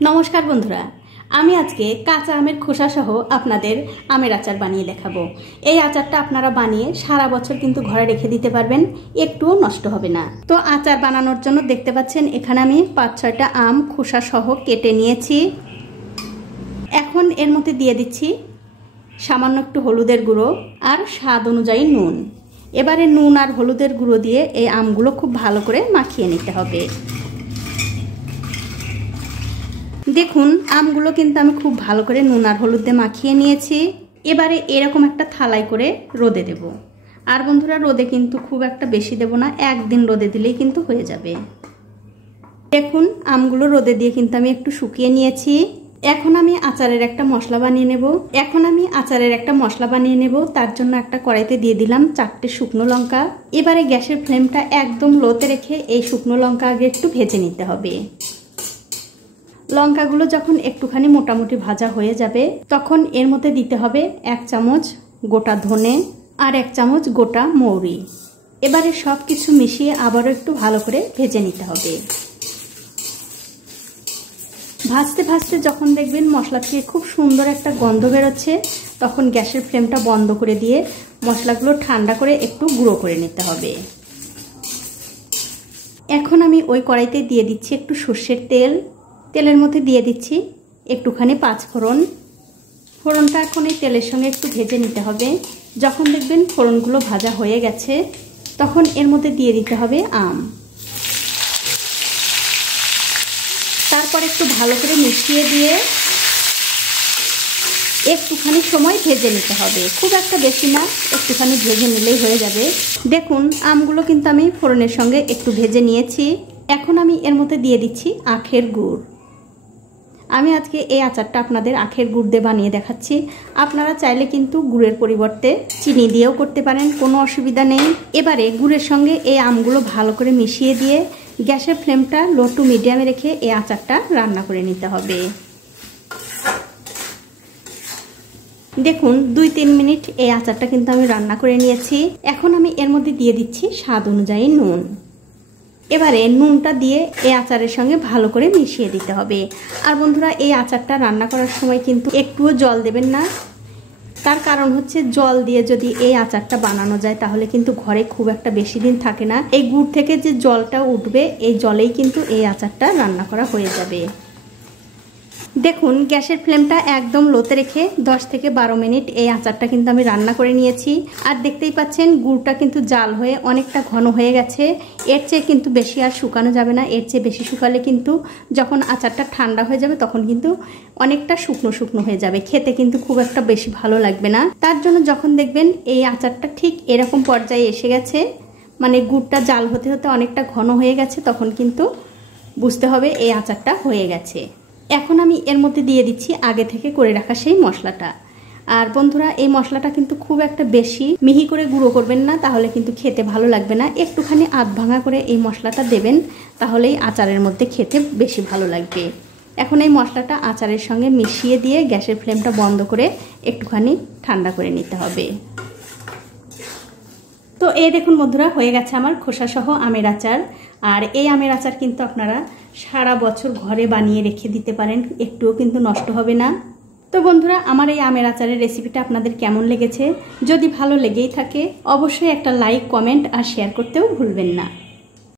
নমস্কার বন্ধুরা, আমি আজকে কাঁচা আমের খোসা সহ আপনাদের আমের আচার বানিয়ে দেখাবো। এই আচারটা আপনারা বানিয়ে সারা বছর কিন্তু ঘরে রেখে দিতে পারবেন, একটুও নষ্ট হবে না। তো আচার বানানোর জন্য দেখতে পাচ্ছেন এখানে আমি 5-6টা আম খোসা সহ কেটে নিয়েছি। এখন এর মধ্যে দিয়ে দিচ্ছি সামান্য একটু হলুদের গুঁড়ো আর স্বাদ অনুযায়ী নুন। এবারে নুন আর হলুদের গুঁড়ো দিয়ে এই আমগুলো খুব ভালো করে মাখিয়ে নিতে হবে। দেখুন আমগুলো কিন্তু আমি খুব ভালো করে নুন আর হলুদ দিয়ে মাখিয়ে নিয়েছি। এবারে এরকম একটা থালায় করে রোদে দেব। আর বন্ধুরা, রোদে কিন্তু খুব একটা বেশি দেব না, একদিন রোদে দিলেই কিন্তু হয়ে যাবে। দেখুন আমগুলো রোদে দিয়ে কিন্তু আমি একটু শুকিয়ে নিয়েছি। এখন আমি আচারের একটা মশলা বানিয়ে নেব। তার জন্য একটা কড়াইতে দিয়ে দিলাম 4টে শুকনো লঙ্কা। এবারে গ্যাসের ফ্লেমটা একদম লোতে রেখে এই শুকনো লঙ্কা আগে একটু ভেজে নিতে হবে। লঙ্কাগুলো যখন একটুখানি মোটামুটি ভাজা হয়ে যাবে তখন এর মধ্যে দিতে হবে 1 চামচ গোটা ধনে আর 1 চামচ গোটা মৌরি। এবারে সব কিছু মিশিয়ে আবারও একটু ভালো করে ভেজে নিতে হবে। ভাজতে ভাজতে যখন দেখবেন মশলা থেকে খুব সুন্দর একটা গন্ধ বেরোচ্ছে তখন গ্যাসের ফ্লেমটা বন্ধ করে দিয়ে মশলাগুলো ঠান্ডা করে একটু গুঁড়ো করে নিতে হবে। এখন আমি ওই কড়াইতে দিয়ে দিচ্ছি একটু সর্ষের তেল। তেলের মধ্যে দিয়ে দিচ্ছি একটুখানি 5 ফোড়ন। ফোড়নটা এখন এই তেলের সঙ্গে একটু ভেজে নিতে হবে। যখন দেখবেন ফোড়নগুলো ভাজা হয়ে গেছে তখন এর মধ্যে দিয়ে দিতে হবে আম। তারপর একটু ভালো করে মিশিয়ে দিয়ে একটুখানি সময় ভেজে নিতে হবে, খুব একটা বেশি না, একটুখানি ভেজে নিলেই হয়ে যাবে। দেখুন আমগুলো কিন্তু আমি ফোড়নের সঙ্গে একটু ভেজে নিয়েছি। এখন আমি এর মধ্যে দিয়ে দিচ্ছি আখের গুড়। আমি আজকে এই আচারটা আপনাদের আখের গুড় দিয়ে বানিয়ে দেখাচ্ছি। আপনারা চাইলে কিন্তু গুড়ের পরিবর্তে চিনি দিয়েও করতে পারেন, কোনো অসুবিধা নেই। এবারে গুড়ের সঙ্গে এই আমগুলো ভালো করে মিশিয়ে দিয়ে গ্যাসের ফ্লেমটা লো টু মিডিয়ামে রেখে এই আচারটা রান্না করে নিতে হবে। দেখুন 2-3 মিনিট এই আচারটা কিন্তু আমি রান্না করে নিয়েছি। এখন আমি এর মধ্যে দিয়ে দিচ্ছি স্বাদ অনুযায়ী নুন। এবারে নুনটা দিয়ে এই আচারের সঙ্গে ভালো করে মিশিয়ে দিতে হবে। আর বন্ধুরা, এই আচারটা রান্না করার সময় কিন্তু একটুও জল দেবেন না। তার কারণ হচ্ছে জল দিয়ে যদি এই আচারটা বানানো যায় তাহলে কিন্তু ঘরে খুব একটা বেশি দিন থাকে না। এই গুড় থেকে যে জলটা উঠবে এই জলেই কিন্তু এই আচারটা রান্না করা হয়ে যাবে। দেখুন গ্যাসের ফ্লেমটা একদম লোতে রেখে 10 থেকে 12 মিনিট এই আচারটা কিন্তু আমি রান্না করে নিয়েছি। আর দেখতেই পাচ্ছেন গুড়টা কিন্তু জাল হয়ে অনেকটা ঘন হয়ে গেছে। এর চেয়ে কিন্তু বেশি আর শুকানো যাবে না। এর চেয়ে বেশি শুকালে কিন্তু যখন আচারটা ঠান্ডা হয়ে যাবে তখন কিন্তু অনেকটা শুকনো শুকনো হয়ে যাবে, খেতে কিন্তু খুব একটা বেশি ভালো লাগবে না। তার জন্য যখন দেখবেন এই আচারটা ঠিক এরকম পর্যায়ে এসে গেছে, মানে গুড়টা জাল হতে হতে অনেকটা ঘন হয়ে গেছে, তখন কিন্তু বুঝতে হবে এই আচারটা হয়ে গেছে। এখন আমি এর মধ্যে দিয়ে দিচ্ছি আগে থেকে করে রাখা সেই মশলাটা। আর বন্ধুরা, এই মশলাটা কিন্তু খুব একটা বেশি মিহি করে গুঁড়ো করবেন না, তাহলে কিন্তু খেতে ভালো লাগবে না। একটুখানি আধ ভাঙা করে এই মশলাটা দেবেন, তাহলেই আচারের মধ্যে খেতে বেশি ভালো লাগবে। এখন এই মশলাটা আচারের সঙ্গে মিশিয়ে দিয়ে গ্যাসের ফ্লেমটা বন্ধ করে একটুখানি ঠান্ডা করে নিতে হবে। তো এই দেখুন বন্ধুরা, হয়ে গেছে আমার খোসাসহ আমের আচার। আর এই আমের আচার কিন্তু আপনারা সারা বছর ঘরে বানিয়ে রেখে দিতে পারেন, একটুও কিন্তু নষ্ট হবে না। তো বন্ধুরা, আমার এই আমের আচারের রেসিপিটা আপনাদের কেমন লেগেছে? যদি ভালো লেগেই থাকে অবশ্যই একটা লাইক, কমেন্ট আর শেয়ার করতেও ভুলবেন না।